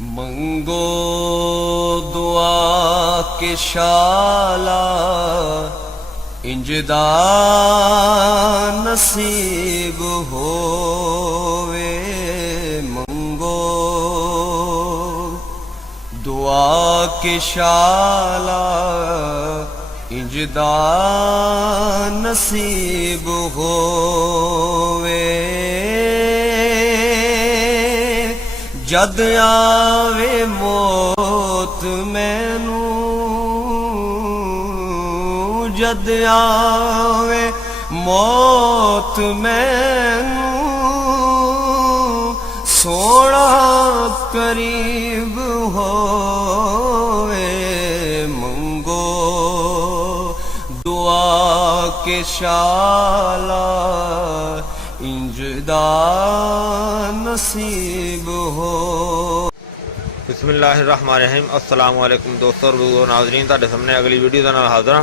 मंगो दुआ के शाला इंजदा नसीब होवे। मंगो दुआ के शाला इंजदा नसीब होवे। जद आवे मौत मैनू, जद आवे मौत मैनू, सोना करीब होवे। मंगो दुआ के शाला इंजदा नसीब हो। बिस्मिल्लाहिर्रहमानिर्रहीम। अस्सलाम वालेकुम दोस्तों और नाज़रीन, तुहाडे सामने अगली वीडियो के नाल हाज़र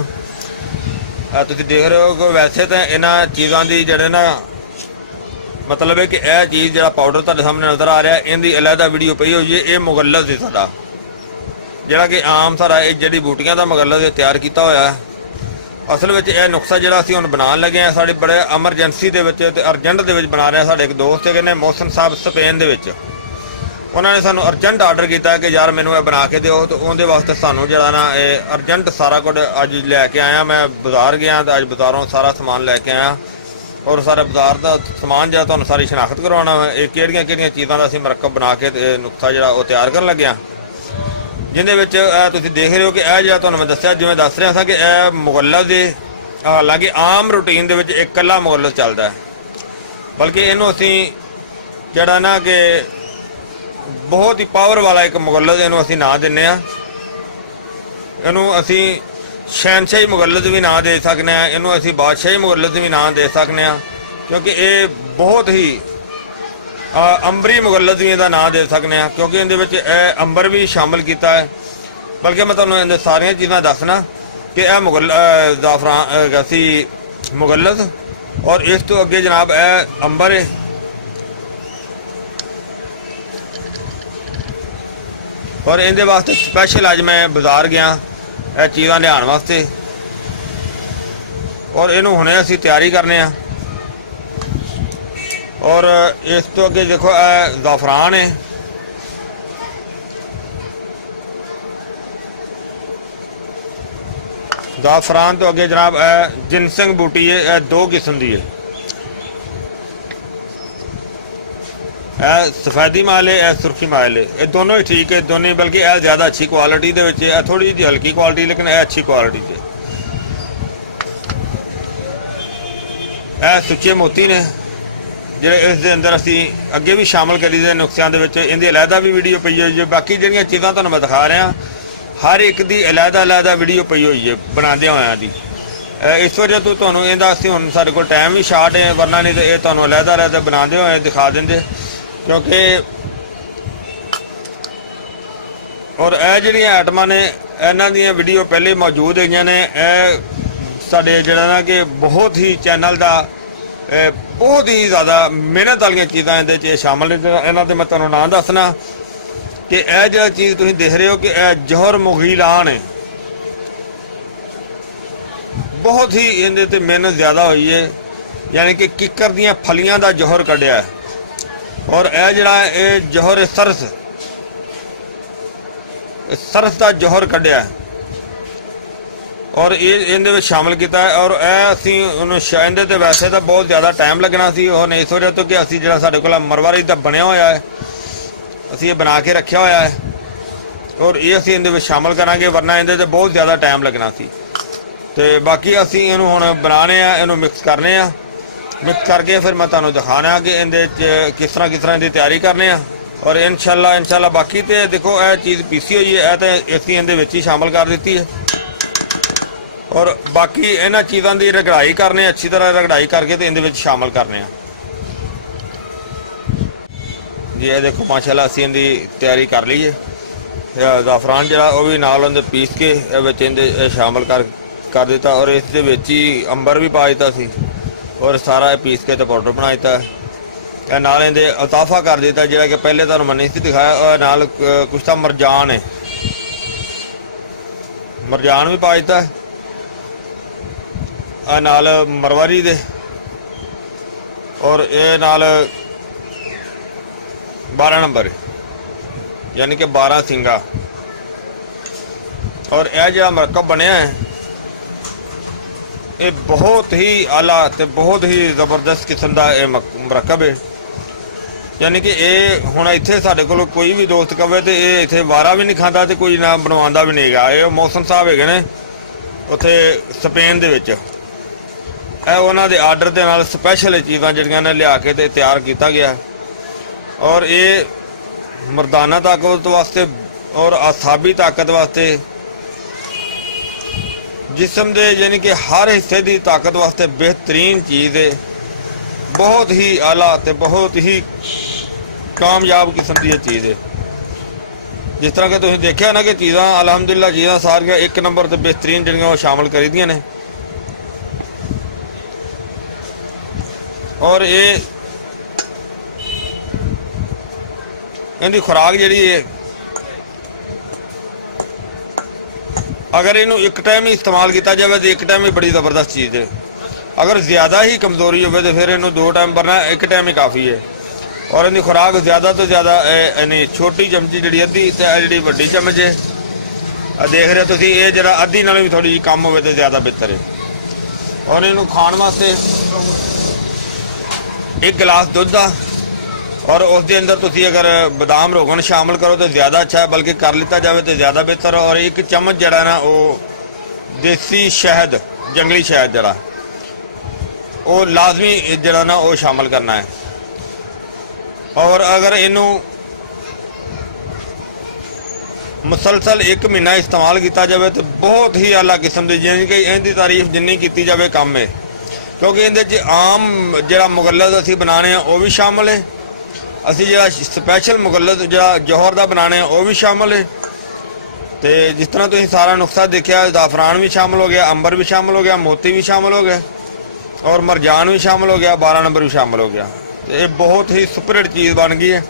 हाँ। तुसीं देख रहे हो कि वैसे तो इन्हां चीज़ों की जिहड़े ना मतलब है कि यह चीज़ जिहड़ा पाउडर तुहाडे सामने नज़र आ रहा है, इहदी अलहदा वीडियो पई होई है। ये मुगल्लज़ है साडा, जिहड़ा कि आम सारा जड़ी बूटियां का मुगल्लज़ तैयार किया होया है। असल में यह नुस्खा जो असीं हुण बनाउण लगे हैं, साडे बड़े एमरजेंसी दे विच ते अर्जेंट दे विच बना रहे हैं। साडे एक दोस्त है मोहसिन साहब स्पेन दे विच, उन्होंने सानू अर्जेंट आर्डर किया कि यार मैनू बना के दिओ। तो उहदे वास्ते सानू जिहड़ा ना अर्जेंट सारा कुछ अज लैके आया। मैं बाजार गया तो अज बाजारों सारा समान लैके आया और सारे बाजार का समान जो तुहानू सारी शनाख्त करवाना है किहड़ियां चीज़ों का असीं मरकब बना के नुस्खा जिहड़ा वो तैयार करन लगे हां। जिहदे विच तुसीं देख रहे हो कि यह जिहड़ा तुहानू मैं दस्सिया, जिवें दस रहा था कि यह मुगल्लज़ है। हालांकि आम रूटीन दे विच एक कल्ला मुगल्लज़ चलदा है, बल्कि इहनूं असीं जिहड़ा ना कि बहुत ही पावर वाला एक मुगल्लज़ इहनूं असीं नाम दिंदे आ। इहनूं असीं शहनशाही मुगल्लज़ भी नाम दे सकते हैं, इहनूं असीं बादशाही मुगल्लज़ भी नाम दे सकते हैं, क्योंकि ये बहुत ही अंबरी मुगल्लज़ भी इसका नाम दे सकते हैं, क्योंकि इहदे अंबर भी शामिल किया है। बल्कि मैं तुहानूं इहदे सारियां चीज़ां दसना कि यह ज़ाफ़रान असी मुगल्लज़ और इस तो अगे जनाब यह अंबर है। और इहदे वास्ते स्पैशल अज मैं बाजार गया यह चीज़ां लियाउण वास्ते, और इहनूं हुणे असीं तैयारी करने आ। और इस तो अगे देखो ज़ाफ़रान है, ज़ाफ़रान तो अगे जनाब जिनसिंग बूटी है, यह दो किस्म की है। सफेदी माल है, सुरखी माल है, ये दोनों ही ठीक है, दोनों ही। बल्कि यह ज़्यादा अच्छी क्वालिटी दे विच है, थोड़ी जी हल्की क्वालिटी, लेकिन यह अच्छी क्वालिटी है। यह सुच्चे मोती ने ਜਿਹੜੇ ਇਸ ਦੇ ਅੰਦਰ ਅਸੀਂ ਅੱਗੇ ਵੀ ਸ਼ਾਮਲ ਕਰੀ ਦੇ ਨੁਕਸਿਆਂ ਦੇ ਵਿੱਚ। ਇਹਦੀ ਅਲੱਗਾ ਵੀ ਵੀਡੀਓ ਪਈ ਹੋਈ ਹੈ। ਬਾਕੀ ਜਿਹੜੀਆਂ ਚੀਜ਼ਾਂ ਤੁਹਾਨੂੰ ਮੈਂ ਦਿਖਾ ਰਿਹਾ ਹਰ ਇੱਕ ਦੀ ਅਲੱਗਾ ਵੀਡੀਓ ਪਈ ਹੋਈ ਹੈ ਬਣਾਉਂਦੇ ਹੋਇਆਂ ਦੀ। ਇਸ ਵਜ੍ਹਾ ਤੋਂ ਤੁਹਾਨੂੰ ਇਹਦਾ ਅਸੀਂ ਹੁਣ ਸਾਡੇ ਕੋਲ ਟਾਈਮ ਵੀ ਸ਼ਾਰਟ ਹੈ, ਵਰਨਾ ਨਹੀਂ ਤਾਂ ਇਹ ਤੁਹਾਨੂੰ ਅਲੱਗਾ ਬਣਾਉਂਦੇ ਹੋਏ ਦਿਖਾ ਦਿੰਦੇ। ਕਿਉਂਕਿ ਔਰ ਇਹ ਜਿਹੜੀਆਂ ਆਈਟਮਾਂ ਨੇ ਇਹਨਾਂ ਦੀਆਂ ਵੀਡੀਓ ਪਹਿਲੇ ਮੌਜੂਦ ਹੈਗੀਆਂ ਨੇ। ਇਹ ਸਾਡੇ ਜਿਹੜਾ ਨਾ ਕਿ ਬਹੁਤ ਹੀ ਚੈਨਲ ਦਾ बहुत ही ज़्यादा मेहनत वाली चीज़ां इहदे शामिल ने। इन्हां दे मैं तुहानूं नाम दसना कि यह जो चीज़ तुसीं देख रहे हो कि यह जौहर मुगीलान है। बहुत ही इहदे ते मेहनत ज़्यादा हुई है, यानी कि किकर दीयां फलियां दा जौहर कढ़िया है। और यह जिहड़ा जौहर सरस दा जौहर कढ़िया है और ये इहदे शामिल किया है। और असीं इहदे ते वैसे तो बहुत ज़्यादा टाइम लगना सी, और इस वजह तो कि असीं जिहड़ा साडे कोल मरवारी दा बनया होया है, असीं ये बना के रखा होया है और ये असीं इहदे शामिल करांगे, वरना इहदे ते बहुत ज़्यादा टाइम लगना सी। ते बाकी असीं इहनूं हुण बनाने आ, इहनूं मिक्स करने आ, मिक्स करके फिर मैं तुहानूं दिखाना कि इहदे च किस तरह इहदी तैयारी करने आ। और इंशाअल्लाह बाकी तो देखो यह चीज़ पीसी हुई है, तो असीं इहदे विच ही शामिल कर दी है। और बाकी इन्हां चीज़ों की रगड़ाई करने, अच्छी तरह रगड़ाई करके तो इहदे शामिल करने। जी ये देखो माशाल्लाह असीं इहदी तैयारी कर ली है। ज़ाफ़रान जिहड़ा वो भी नाल उहदे पीस के इहदे शामिल कर दिता, और इस दे विच ही अंबर भी पा दिता सी और सारा पीस के तो पाउडर बना दिता। ਇਹ ਨਾਲ ਇਹਦੇ ਇਤਾਫਾ ਕਰ ਦਿੱਤਾ ਜਿਹੜਾ ਕਿ ਪਹਿਲੇ ਤੁਹਾਨੂੰ ਮੈਂ ਨਹੀਂ ਸੀ ਦਿਖਾਇਆ। ਔਰ ਨਾਲ ਕੁਛ ਤਾਂ ਮਰਜਾਨ ਹੈ, ਮਰਜਾਨ ਵੀ ਪਾ ਦਿੱਤਾ। ਆ ਨਾਲ ਮਰਵਾਰੀ ਦੇ ਔਰ ਇਹ ਨਾਲ 12 ਨੰਬਰ यानी कि 12 सिंगा। और यह जो मरकब बनया है ये बहुत ही आला ते बहुत ही जबरदस्त किस्म का यह मरकब है। यानी कि ये हुण इत्थे साडे कोल कोई भी दोस्त कहे तो ये इत्थे वारा भी नहीं खाता तो कोई ना बनवांदा भी नहीं गा। ये मौसम साहब है ने उत्थे स्पेन दे विच उन्हां दे आर्डर दे नाल स्पैशल चीज़ां जिहड़ियां ने लिया के ते तैयार किया गया। और ये मर्दाना ताकत वास्ते और असाबी ताकत वास्ते जिस्म दे यानी कि हर हिस्से की ताकत वास्ते बेहतरीन चीज़ है। बहुत ही आला ते बहुत ही कामयाब किस्म की चीज़ है। जिस तरह के तुसीं देखिया ना कि चीज़ां अलहमदुलिल्लाह चीज़ां सारियां एक नंबर ते बेहतरीन जिहड़ियां वो शामिल करी दियां ने। और ये इनकी खुराक जी है अगर इनू एक टाइम ही इस्तेमाल किया जाए तो एक टाइम ही बड़ी ज़बरदस्त चीज़ है। अगर ज़्यादा ही कमज़ोरी हो तो फिर इनू 2 टाइम भरना, एक टाइम ही काफ़ी है। और इनकी खुराक ज़्यादा तो ज़्यादा यानी छोटी चमची जी अद्धी तो जी वड्डी चमच है देख रहे हो तुम। ये जरा अद्धी नालों भी थोड़ी जी कम हो तो ज़्यादा बेहतर है। और इनू खाण वास्ते 1 गिलास दुध आ और उसके अंदर तुसी अगर बादाम रोगन शामिल करो तो ज़्यादा अच्छा है, बल्कि कर लिता जाए तो ज़्यादा बेहतर है। और 1 चम्मच जरा ना वो देसी शहद, जंगली शहद जरा वो लाजमी जरा ना वो शामिल करना है। और अगर इनू मुसलसल 1 महीना इस्तेमाल किया जाए तो बहुत ही आला किस्म की यानी कि इनकी तारीफ जिन्नी की जाए कम है। क्योंकि इहदे आम जरा मुगल्लद असी बनाने वो भी शामिल है, असी जो स्पैशल मुगल्लद जो जौहर का बनाने वो भी शामिल है। तो जिस तरह तुम सारा नुस्खा देखा ज़ाफ़रान भी शामिल हो गया, अंबर भी शामिल हो गया, मोती भी शामिल हो गया और मरजान भी शामिल हो गया, 12 नंबर भी शामिल हो गया। तो ये बहुत ही सुपरहिट चीज़ बन गई है।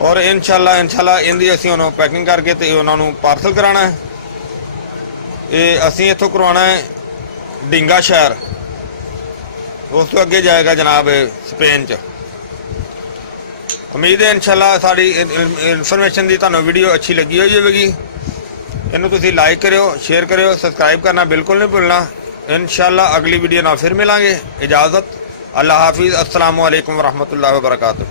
और इंशाल्लाह इनकी असी उन्होंने पैकिंग करके तो उन्होंने पार्सल कराना है। ये असी इतों करवाना है डिंगा शहर, उस तो अगे जाएगा जनाब स्पेन च। उम्मीद है इंशाल्लाह साड़ी इन्फॉर्मेशन की तुहानू वीडियो अच्छी लगी हो जाएगी। इनू तुसीं लाइक करो, शेयर करो, सब्सक्राइब करना बिल्कुल नहीं भूलना। इंशाल्लाह अगली वीडियो ना फिर मिलांगे। इजाज़त, अल्लाह हाफिज़, अस्सलामु अलैकुम वरहमतुल्लाहि वबरकातुहू।